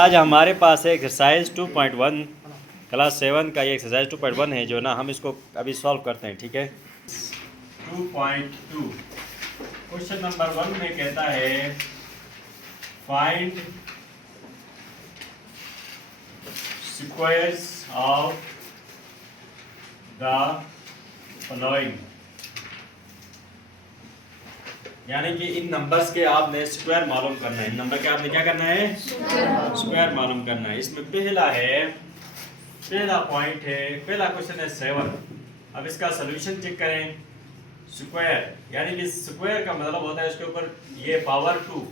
आज हमारे पास है एक्सरसाइज 2.1 क्लास 7 का ये एक्सरसाइज 2.1 है जो ना हम इसको अभी सॉल्व करते हैं। ठीक है, 2.2 क्वेश्चन नंबर 1 में कहता है find squares of the following, यानी कि इन नंबर्स के आपने स्क्वायर मालूम करना है। इन नंबर के आपने क्या करना है? स्क्वायर मालूम करना है। इसमें पहला पॉइंट है, पहला क्वेश्चन है 7। अब इसका सोल्यूशन चेक करें। स्क्वायर यानी कि स्क्वायर का मतलब होता है इसके ऊपर ये पावर 2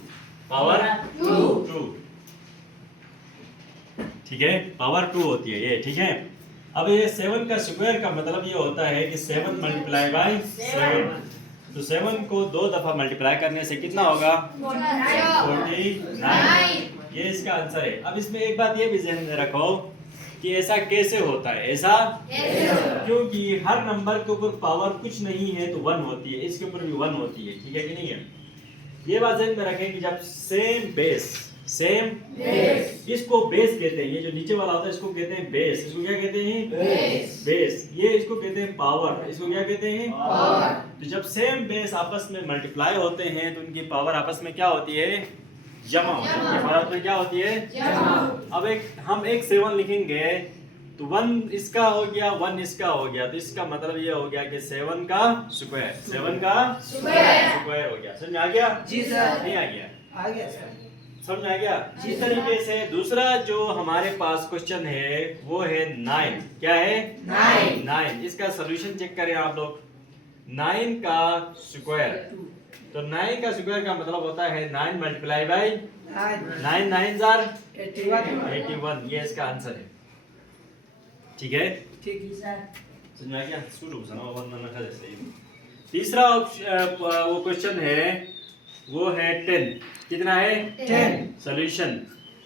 ठीक है, पावर 2 होती है ये। ठीक है, अब ये 7 का स्क्वायर का मतलब ये होता है कि 7 मल्टीप्लाई बाय 7। तो 7 को 2 दफा मल्टीप्लाई करने से कितना होगा? 49। ये इसका आंसर है। अब इसमें एक बात ये भी ध्यान में रखो कि ऐसा कैसे होता है। ऐसा क्योंकि हर नंबर के ऊपर पावर कुछ नहीं है तो 1 होती है, इसके ऊपर भी 1 होती है। ठीक है कि नहीं है? ये बात ध्यान में रखें कि जब सेम बेस इसको बेस कहते हैं। ये जो नीचे वाला होता है इसको कहते हैं बेस। इसको क्या कहते हैं? बेस। ये इसको कहते हैं पावर। इसको क्या कहते हैं? पावर। तो जब सेम बेस आपस में मल्टीप्लाई होते हैं तो उनकी पावर आपस में क्या होती है? जमा होती है। पावर आपस में क्या होती है? जमा। अब हम एक 7 लिखेंगे तो 1 इसका हो गया, 1 इसका हो गया, तो इसका मतलब ये हो गया कि 7 का स्क्वायर हो गया। समझ में आ गया? जी सर। नहीं आ गया? आ गया सर। समझ में आ गया? इस तरीके से दूसरा जो हमारे पास क्वेश्चन है वो है 9। क्या है? 9। इसका सॉल्यूशन चेक करें आप लोग। 9 का स्क्वायर, तो 9 का स्क्वायर का मतलब होता है 9 मल्टीप्लाई बाय 9 9 जार 81। ये इसका आंसर है। ठीक है? ठीक है सर। समझ में आ गया? शुरू सुनाओ वरना ना खा जैसे। तीसरा वो क्वेश्चन है वो है 10। कितना है? 10। सॉल्यूशन,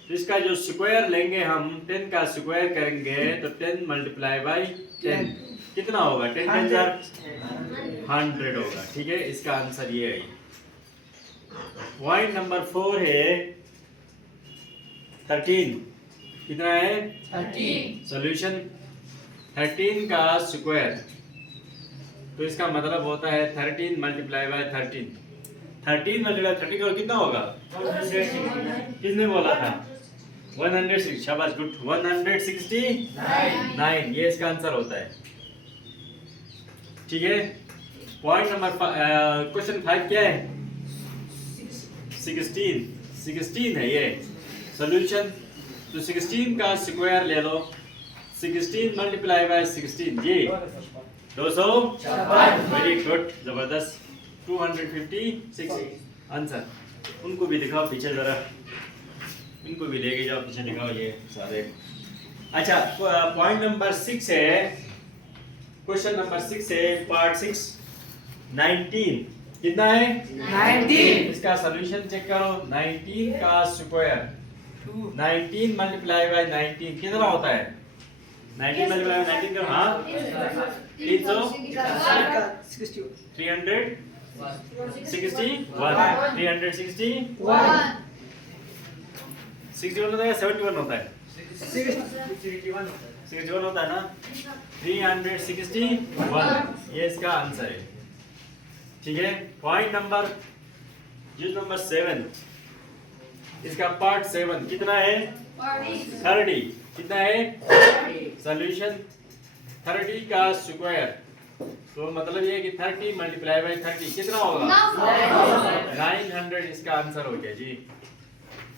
तो इसका जो स्क्वायर लेंगे हम 10 का स्क्वायर करेंगे तो 10 मल्टीप्लाई बाय 10 कितना होगा? 10 100 होगा। ठीक है, इसका आंसर ये है। पॉइंट नंबर 4 है 13। कितना है? 13। सॉल्यूशन, 13 का स्क्वायर, तो इसका मतलब होता है 13 मल्टीप्लाई बाय 13। 13 मल्टीप्लाई 13 का कितना होगा? किसने बोला था? 106। शाबाश, गुड। 169। ये इसका आंसर होता है। ठीक है, पॉइंट नंबर क्वेश्चन 5 क्या है? 16 है ये। सॉल्यूशन, तो 16 का स्क्वायर ले लो। 16 मल्टीप्लाई बाय 16 जी 200। वेरी गुड, जबरदस्त। 256 आंसर। उनको भी दिखाओ पीछे जरा, इनको भी लेके जाओ पीछे, दिखाओ ये सारे। अच्छा, पॉइंट नंबर 6 है, क्वेश्चन नंबर 6 है, पार्ट 6 19। कितना है? 19। इसका सॉल्यूशन चेक करो। 19 का स्क्वायर, 19 मल्टीप्लाई बाय 19 कितना होता है? 19 मल्टीप्लाई बाय 19 का 361 होता है, 71 होता है? 61 होता है ना? 361, ये इसका आंसर है। ठीक है, पॉइंट नंबर 7, इसका पार्ट 7 कितना है? 30। कितना है? सॉल्यूशन, 30 का स्क्वायर, तो मतलब ये कि 30 मल्टीप्लाई बाय 30 कितना होगा? 900। इसका आंसर हो गया जी।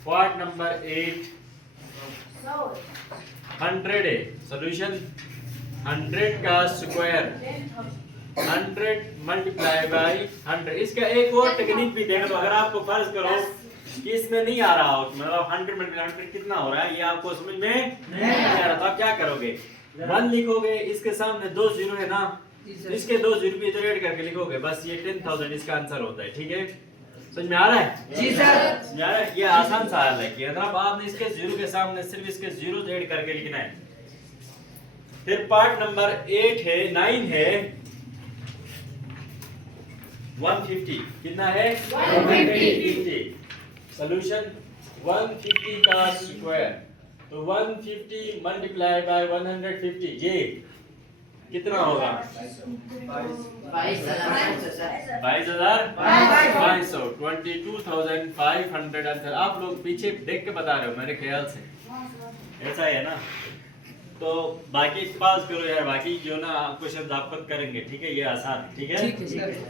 पार्ट नंबर 8 100 है। सॉल्यूशन, 100 का स्क्वायर, 100 मल्टीप्लाई बाय 100। इसका एक और टेक्निक भी देख लो। अगर आपको फर्ज करो कि इसमें नहीं आ रहा हो, मतलब 100 मल्टीप्लाई 100 कितना हो रहा है ये आपको समझ में नहीं आ रहा, तो आप क्या करोगे? 1 लिखोगे, इसके सामने 2 जीरो है ना, इसके 2 जीरो भी इधर ऐड करके लिखोगे, बस ये 10,000 इसका आंसर होता है। ठीक है, समझ में आ रहा है? जी सर। समझ आ रहा है? ये आसान सवाल है कि अगर आपने इसके जीरो के सामने सिर्फ इसके जीरो ऐड करके लिखना है। फिर पार्ट नंबर 9 है 150। कितना है? 150। सॉल्यूशन, 150 का स्क्वायर, तो 150 मल्टीप्लाई बाय 150, ये कितना होगा? 22,500, 22,500 आंसर। आप लोग पीछे देख के बता रहे हो मेरे ख्याल से, ऐसा है ना? तो बाकी पास करो यार, बाकी जो ना क्वेश्चन आप खुद करेंगे, ठीक है? ये आसान, ठीक है?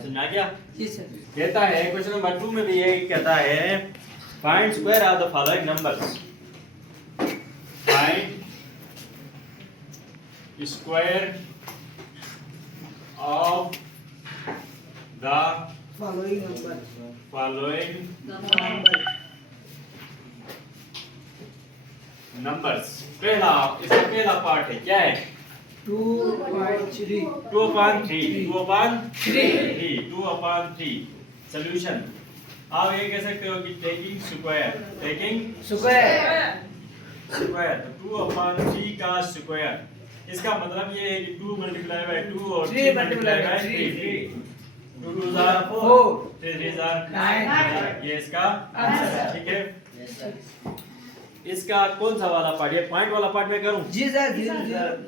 सुना क्या? जी सर। कहता है क्वेश्चन नंबर 2 में भी ये कहता है find square of the following numbers. Find square of the following numbers. पहला, इसका पहला पार्ट है, क्या है? 2/3 सॉल्यूशन। आप ये कह सकते हो कि टेकिंग स्क्वायर, स्क्वायर 2/3 का स्क्वायर। इसका मतलब ये है कि 2 मल्टीप्लाई बाय 2 और 3 मल्टीप्लाई बाय 3। 2 2 4 4, 3 3 9। ये इसका आंसर है, ठीक है? इसका कौन सा वाला पार्ट? ये पॉइंट वाला पार्ट में करूं? जी सर।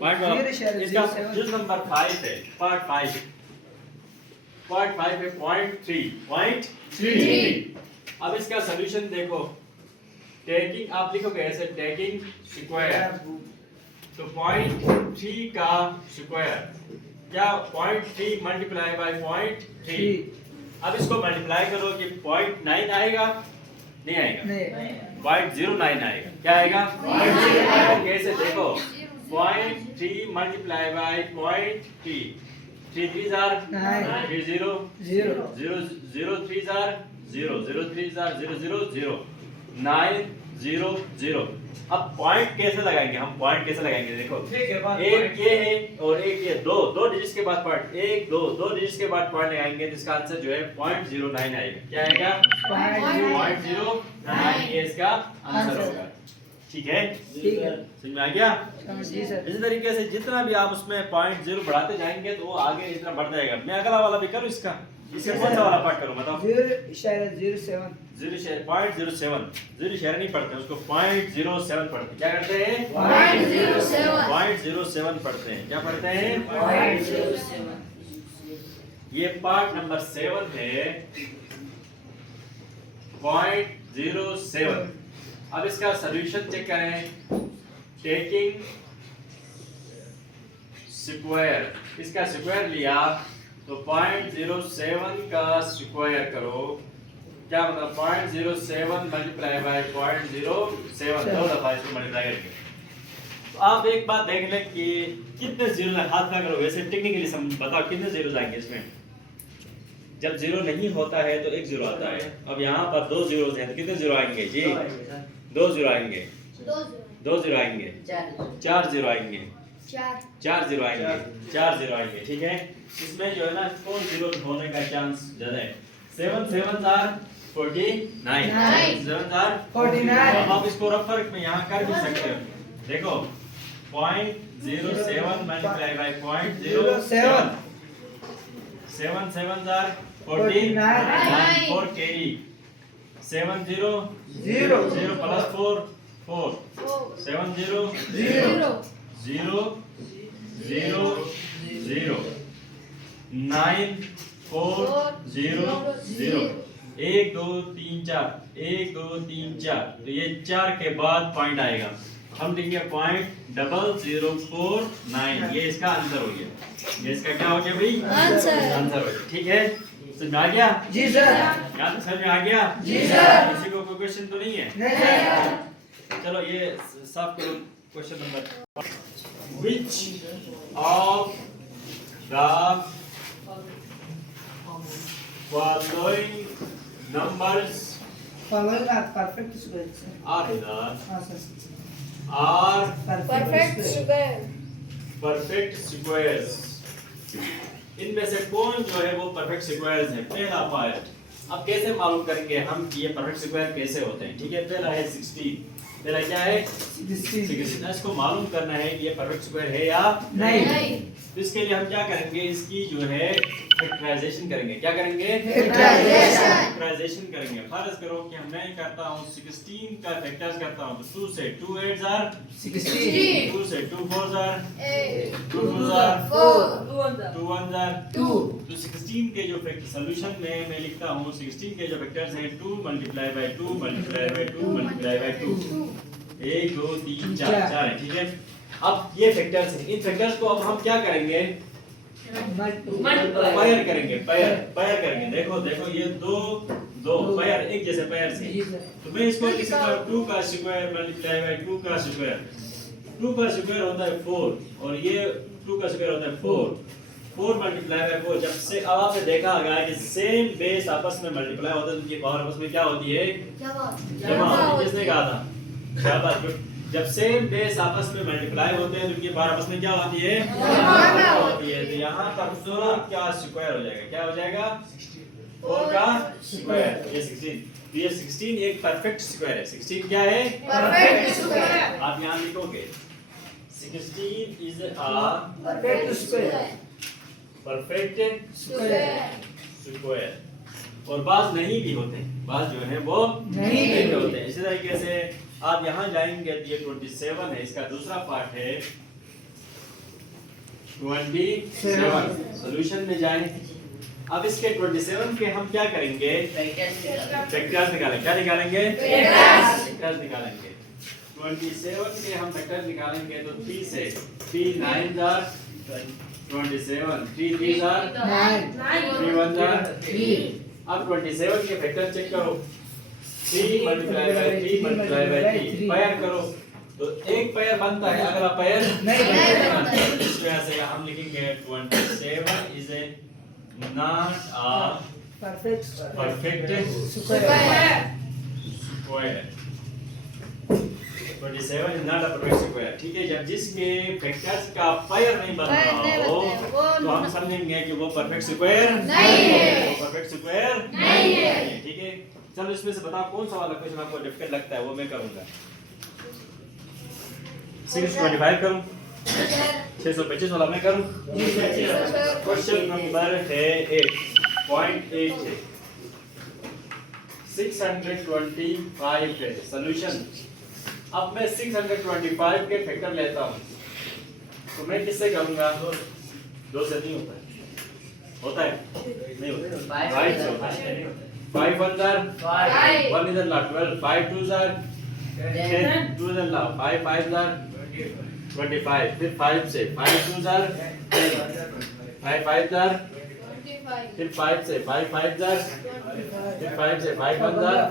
पॉइंट वाला, इसका जुज नंबर 5 है, पार्ट 5 है 0.3। अब इसका सॉल्यूशन देखो। टेकिंग आप लिखोगे ऐसे, टेकिंग स्क्वायर, तो 0.3 का स्क्वायर, क्या 0.3 मल्टीप्लाई बाय 0.3। अब इसको मल्टीप्लाई करो कि 0.9 आएगा? नहीं आएगा, 0.09 आएगा। क्या आएगा? 0.09। कैसे देखो, 0.3 multiply by 0.3, 3 3 jar 3 0 0 0 0 3 jar 0 0 3 jar 0 0 0 9 0 0। अब पॉइंट कैसे लगाएंगे हम? पॉइंट कैसे लगाएंगे देखो, एक ये है और एक ये, दो डिजिट्स के बाद पॉइंट, 1 2 दो डिजिट्स के बाद पॉइंट लगाएंगे, तो इसका आंसर जो है 0.09 आएगा। क्या आएगा? 0.09। ये इसका आंसर होगा, ठीक है? समझ में आ गया? जी सर। इसी तरीके से जितना भी आप उसमें 0.0 बढ़ाते जाएंगे तो वो आगे इतना बढ़ जाएगा। मैं अगला वाला भी करूं इसका कौन सा वाला पार्ट करूं बताओ? 0.07 0.07 0 नहीं पढ़ते उसको, 0.07 पढ़ते हैं। क्या करते हैं? 0.07 पढ़ते हैं। क्या पढ़ते हैं? 0.07। ये पार्ट नंबर 7 है, 0.07। अब इसका सॉल्यूशन चेक करें। टेकिंग स्क्वायर, इसका स्क्वायर लिया तो 0.07 का स्क्वायर करो, क्या मतलब 0.07 मल्टीप्लाई बाय 0.07, दो दफा इसको मल्टीप्लाई करके। तो आप एक बात देख लें कि कितने जीरो, हाथ ना करो, वैसे टेक्निकली बताओ कितने जीरो आएंगे इसमें। जब जीरो नहीं होता है तो एक जीरो आता है। अब यहाँ पर 2 जीरो हैं तो कितने जीरो आएंगे जी? 2 जीरो आएंगे, 2 जीरो आएंगे, 4 जीरो आएंगे, 4 जीरो आएंगे, 4 जीरो आएंगे, ठीक है? इसमें जो है ना 4 जीरो होने का चांस ज्यादा है। 7 7 आर 49, 7 आर 49। अब आप इसको रफर में यहाँ कर भी सकते हो। देखो 0.07 multiply by 0.07, 7 7 are 49, 4 carry, 7 0 0 0 plus 4 4, 7 0 0 0 0 0 9 4 0 0 1 2 3 4, 1 2 3 4, तो ये 4 के बाद पॉइंट आएगा। हम देंगे 0.0049, ये इसका आंसर हो गया। ये इसका क्या हो गया भाई? आंसर हो गया, ठीक है? समझ में आ गया? जी सर। क्या समझ में आ गया? जी सर। किसी को कोई क्वेश्चन तो नहीं है? नहीं सर। चलो ये साफ करो। Question number, which of the following numbers following are perfect squares are the perfect squares? इनमें से कौन जो है वो परफेक्ट स्क्वायर्स है? पहला पार्ट, अब कैसे मालूम करेंगे हम कि ये परफेक्ट स्क्वायर कैसे होते हैं? ठीक है, पहला है 16। पहला क्या है? 16। इसको मालूम करना है कि ये परफेक्ट स्क्वायर है या नहीं। तो इसके लिए हम क्या करेंगे, इसकी जो है फैक्टराइजेशन करेंगे। क्या करेंगे? फैक्टराइजेशन। फैक्टराइजेशन करेंगे। फर्ज करो कि मैं करता हूँ 16 का फैक्टर्स करता हूँ तो 2 से 2 8s are 16, 2 से 2 4s are 2 2 2s are 4, 2 1s are 2, तो 16 के जो फैक्टर सॉल्यूशन में मैं लिखता हूँ 16 के जो वेक्टर्स हैं 2 multiply by 2 multiply by 2 multiply by 2 1 2 3 4 4 है। ठीक है, अब ये फैक्टर्स हैं, इन फैक्टर्स को अब हम क्या करेंगे? पायर करेंगे। पायर करेंगे। देखो देखो ये दो पायर एक जैसे पायर से, तो मैं इसको लिख सकता हूँ 2 का स्क्वायर मल्टीप्लाई बाय 2 का स्क्वायर। 2 का स्क्वायर होता है 4 और ये 2 का स्क्वायर होता है 4 मल्टीप्लाई बाय 4। जब से अब आपने देखा होगा कि सेम बेस आपस में मल्टीप्लाई होता है तो उनकी पावर आपस में क्या होती है? जमा होती है। किसने कहा था? शाबाश। जब सेम बेस आपस में मल्टीप्लाई होते हैं तो उनकी पावर आपस में क्या होती है? जमा होती है। तो यहाँ पर 4 का स्क्वायर हो जाएगा। क्या हो जाएगा? 4 का स्क्वायर। ये 16, तो ये 16 एक परफेक्ट स्क्वायर है। 16 क्या है? Perfect square. आप यहाँ लिखोगे 16 is a perfect square. perfect square. Square. और बाज नहीं भी होते, बाज जो है वो नहीं भी होते हैं। इसी तरीके से आप यहाँ जाएंगे तो ये 27 है, इसका दूसरा पार्ट है 27। सॉल्यूशन में जाएं। अब इसके 27 के हम क्या करेंगे? फैक्टर्स निकालेंगे। क्या निकालेंगे? फैक्टर्स निकालेंगे। 27 के हम फैक्टर्स निकालेंगे तो 3 से 3 9s are 27, 3 3s are 9, 3 1s are 3, अब 27 के फैक्टर चेक करो। 3 multiply by 3 multiply by 3 pair करो तो एक पायर बनता है, अगला पायर नहीं बनता। इस वजह से हम लिखेंगे 27 is a not a perfect perfect square. square। 27 is not a perfect square। ठीक है, जब जिसके फैक्टर्स का पायर नहीं बन रहा हो तो हम समझेंगे कि वो परफेक्ट स्क्वायर नहीं है। वो परफेक्ट स्क्वायर नहीं है। ठीक है, चलो इसमें से बताओ कौन सा वाला क्वेश्चन आपको डिफिकल्ट लगता है, वो मैं करूंगा। 625 करूं? 625 वाला मैं करूं? क्वेश्चन नंबर है 8.8 है। 625 है सॉल्यूशन। अब मैं 625 के फैक्टर लेता हूं तो मैं किससे करूंगा? 2 से नहीं होता है। होता है? नहीं होता। 5 से होता है। 5 1s are 5, 1 is a 12, 5 2s are 10, 2 is a 5 5s are 25, फिर 5 से 5 2s are 10, 5 5s are फिर 5 से 5 5s are फिर 5 से 5 1s are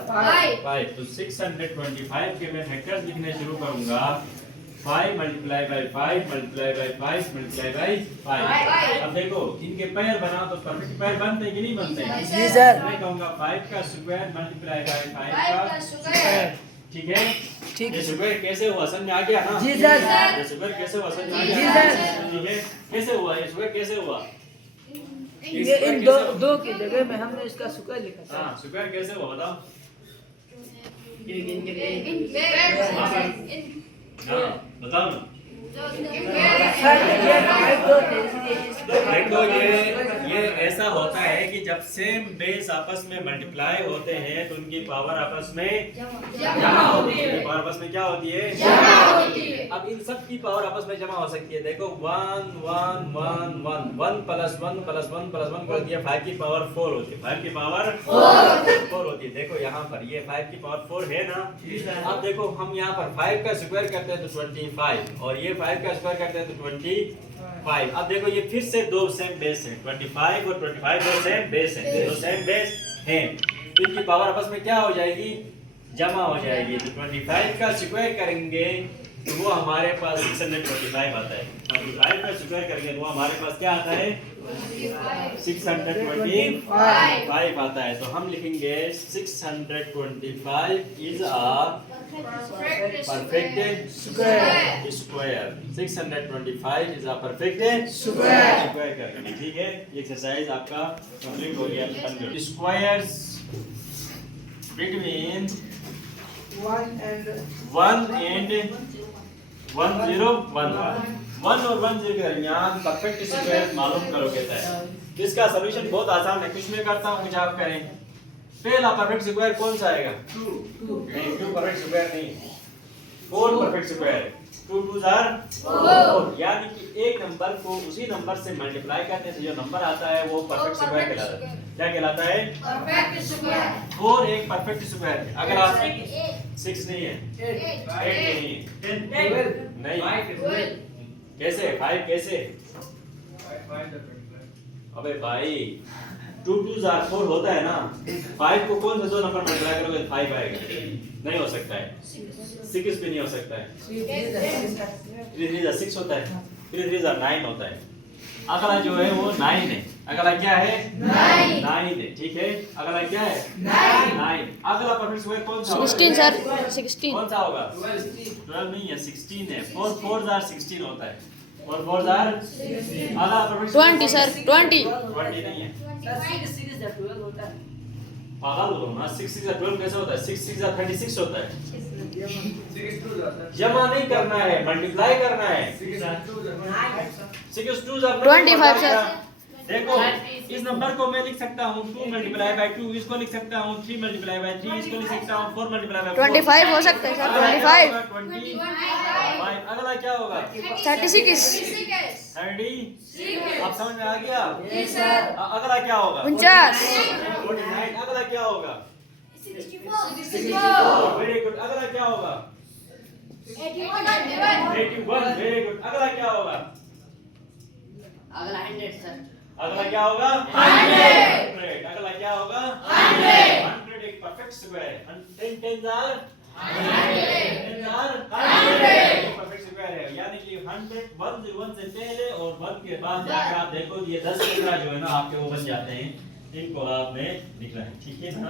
5। तो 625 के मैं फैक्टर्स लिखने शुरू करूंगा। 5 multiply by 5 multiply by 5 multiply by 5। अब देखो इनके पैर बनाओ तो परफेक्ट पैर बनते हैं कि नहीं बनते हैं? जी सर। मैं कहूंगा 5 का स्क्वायर मल्टीप्लाई बाय 5 का स्क्वायर। ठीक है, ठीक ये है। स्क्वायर कैसे हुआ समझ में आ गया ना? जी सर। ये स्क्वायर कैसे हुआ समझ में आ जी गया? सर। ठीक है, कैसे हुआ ये स्क्वायर कैसे हुआ? ये इन दो की जगह में हमने इसका स्क्वायर लिखा था। हाँ, स्क्वायर कैसे हुआ बताओ? हाँ, बताओ ना। सर ये 5 2 थे इसलिए देखो ये ऐसा होता है कि जब सेम बेस आपस में मल्टीप्लाई होते हैं तो उनकी पावर आपस में जमा होती है। पावर आपस में क्या होती है? जमा होती है। अब इन सब की पावर आपस में जमा हो सकती है। देखो 1 1 1 1 1 प्लस 1 प्लस 1 प्लस 1 कर दिया 5 की पावर 4 होती है। 5 की पावर 4 होती है। देखो यहाँ पर ये 5 की पावर 4 है ना। अब देखो हम यहाँ पर 5 का स्क्वायर करते हैं तो 25 और ये 5 का स्क्वायर करते हैं तो 25। अब देखो ये फिर से दो सेम बेस हैं। 25 और 25 दो सेम बेस हैं। दो सेम बेस हैं तो इनकी पावर आपस में क्या हो जाएगी? जमा हो जाएगी। तो 25 का स्क्वायर करेंगे तो वो हमारे पास 625 आता है। 25 का स्क्वायर करेंगे तो वो हमारे पास क्या आता है? 625 आता है। तो हम लिखेंगे 625 is a perfect square। 625 is a perfect square करेंगे। ठीक है, ये एक्सरसाइज आपका कंप्लीट हो गया। स्क्वायर्स बिटवीन 1 and 1 and 1 0 1 1 1 और 1 0 के दरमियान परफेक्ट स्क्वायर मालूम करो कहता है। इसका सॉल्यूशन बहुत आसान है, कुछ मैं करता हूं कुछ आप करें। पहला परफेक्ट स्क्वायर कौन सा आएगा? 2 नहीं, 2 परफेक्ट स्क्वायर नहीं, 4 परफेक्ट स्क्वायर। 2 2 आर 4, यानी कि एक नंबर को उसी नंबर से मल्टीप्लाई करने से जो नंबर आता है वो परफेक्ट स्क्वायर कहलाता है। क्या कहलाता है? Perfect square. 4 एक परफेक्ट स्क्वायर है। अगर आप 6 नहीं है, 8 नहीं है, 10 नहीं, कैसे 5 कैसे? अबे भाई 2 2 आर 4 होता है ना, 5 को कौन से दो नंबर मल्टीप्लाई करोगे 5 आएगा? नहीं हो सकता है, 6 भी नहीं हो सकता है, 3 3 6 होता है, 3 3 9 होता है। अगला जो है वो 9 है। अगला क्या है? 9 है, ठीक है। अगला क्या है? 9। अगला परफेक्ट स्क्वायर कौन सा होगा? 16 सर 16 कौन सा होगा? 12 नहीं है, 16 है। 4 4 आर 16 होता है, और 4 आर अगला परफेक्ट 20 सर 20 20 नहीं है। सर 6 12 होता है। पागल हो ना, 6 6 12 कैसे होता है? 6 6 36 होता है। जमा नहीं करना है, मल्टीप्लाई करना है। 6 2 25 सर। देखो इस नंबर को मैं लिख सकता हूँ 2 मल्टीप्लाई बाय 2, इसको लिख सकता हूँ 3 मल्टीप्लाई बाय 3, इसको लिख सकता हूँ 4 मल्टीप्लाई बाय 4। 25 हो सकता है सर 25 25। अगला क्या होगा? 36 30। अब समझ में आ गया? अगला क्या होगा? 49 49। अगला क्या होगा? 64। Very good. अगला क्या होगा? 81। Very good. अगला क्या होगा? अगला 100 सर। अगला क्या होगा? 100। अगला क्या होगा? 100 एक परफेक्ट स्क्वायर है। 10 10 आर 100 परफेक्ट स्क्वायर है, यानी कि 100 1 से पहले और 1 के बाद जाकर आप देखो ये 10 15 जो है ना आपके वो बन जाते हैं। इनको आपने लिखना है, ठीक है ना?